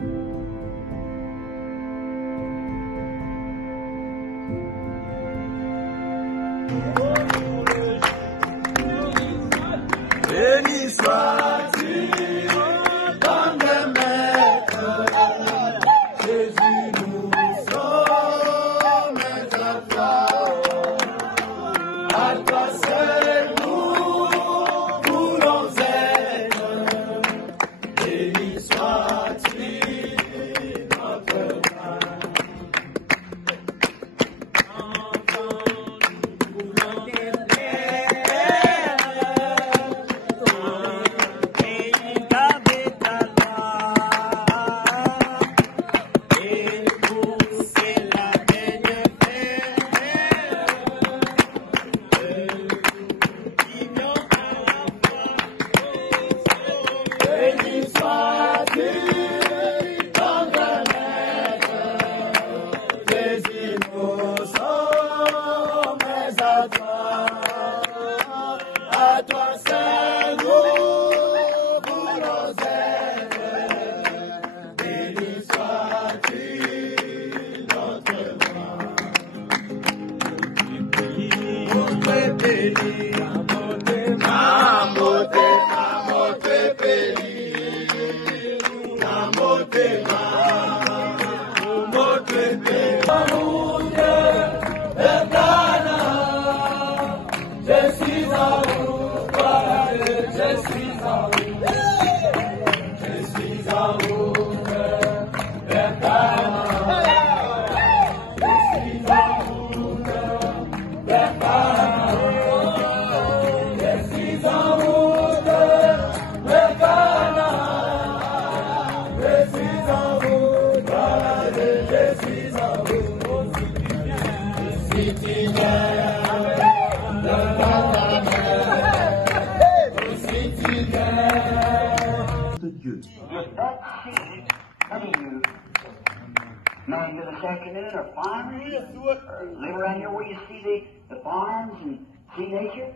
Béni sois-tu dans les maîtres, Jésus, nous sommes à toi seul nous voulons être. Béni sois-tu notre Père. Now you this afternoon or farmers or live around here where you see the farms and see nature.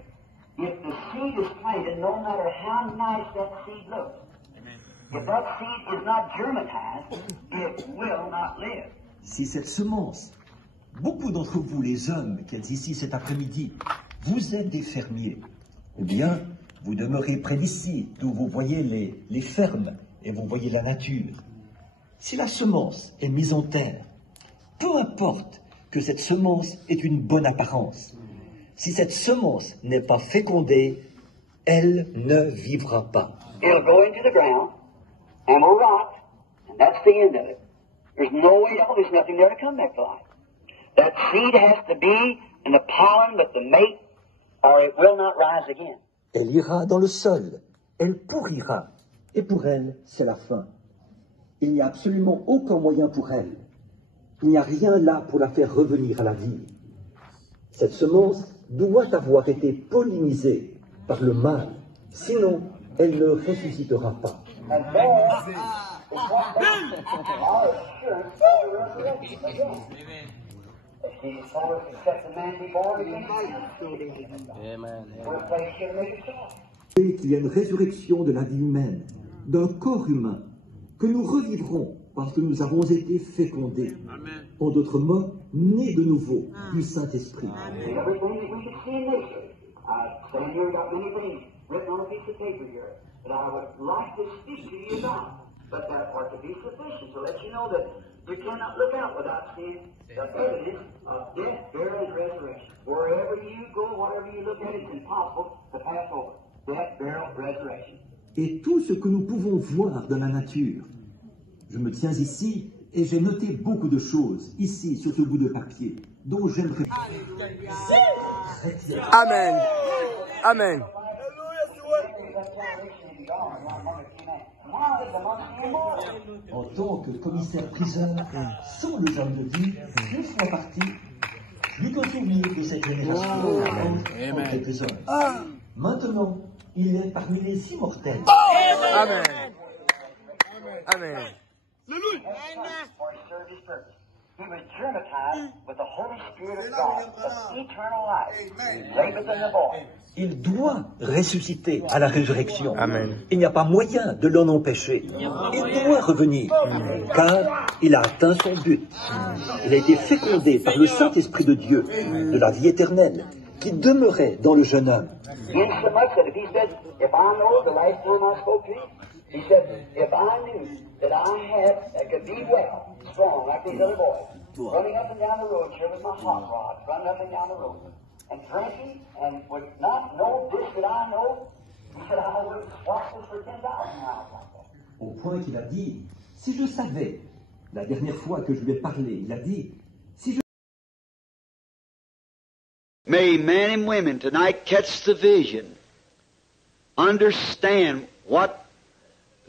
If the seed is planted, no matter how nice that seed looks, if that seed is not germinized, it will not live. Si cette semence, beaucoup d'entre vous, les hommes qui êtes ici cet après-midi, vous êtes des fermiers, ou bien vous demeurez près d'ici, d'où vous voyez les fermes et vous voyez la nature. Si la semence est mise en terre, peu importe que cette semence ait une bonne apparence, si cette semence n'est pas fécondée, elle ne vivra pas. It'll go into the ground and will rot, and that's the end of it. There's no way out, there's nothing there to come back to life. That seed has to be in the pollen with the mate, or it will not rise again. Elle ira dans le sol, elle pourrira, et pour elle, c'est la fin. Il n'y a absolument aucun moyen pour elle. Il n'y a rien là pour la faire revenir à la vie. Cette semence doit avoir été pollinisée par le mâle, sinon elle ne ressuscitera pas. Et qu'il y a une résurrection de la vie humaine, d'un corps humain, que nous revivrons parce que nous avons été fécondés. Amen. En d'autres mots, nés de nouveau du Saint-Esprit. Et tout ce que nous pouvons voir dans la nature. Je me tiens ici et j'ai noté beaucoup de choses, ici, sur ce bout de papier, dont j'aimerais... Amen. Amen. En tant que commissaire-priseur, sans le genre de vie, une fois parti, je n'ai qu'un souvenir de cette génération en quelques-uns. Maintenant, il est parmi les immortels. Amen. Amen. he was germatized with the Holy Spirit of God, of eternal life, lay within the boy. Il doit ressusciter à la résurrection. Amen. Il n'y a pas moyen de l'en empêcher. Il doit revenir, car il a atteint son but. Il a été fécondé par le Saint-Esprit de Dieu, de la vie éternelle, qui demeurait dans le jeune homme. Insomuch that if he said, if I know the last time I spoke to him, he said, if I knew that I could be well, strong, like these other boys, running up and down the road here with my hot rod, running up and down the road, and drinking, and would not know this that I know, he said, I would swap this for 10,000 miles like that. Au point qu'il a dit, si je savais, la dernière fois que je lui ai parlé, il a dit, si je... May men and women tonight catch the vision, understand what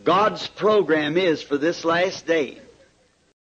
God's program is for this last day.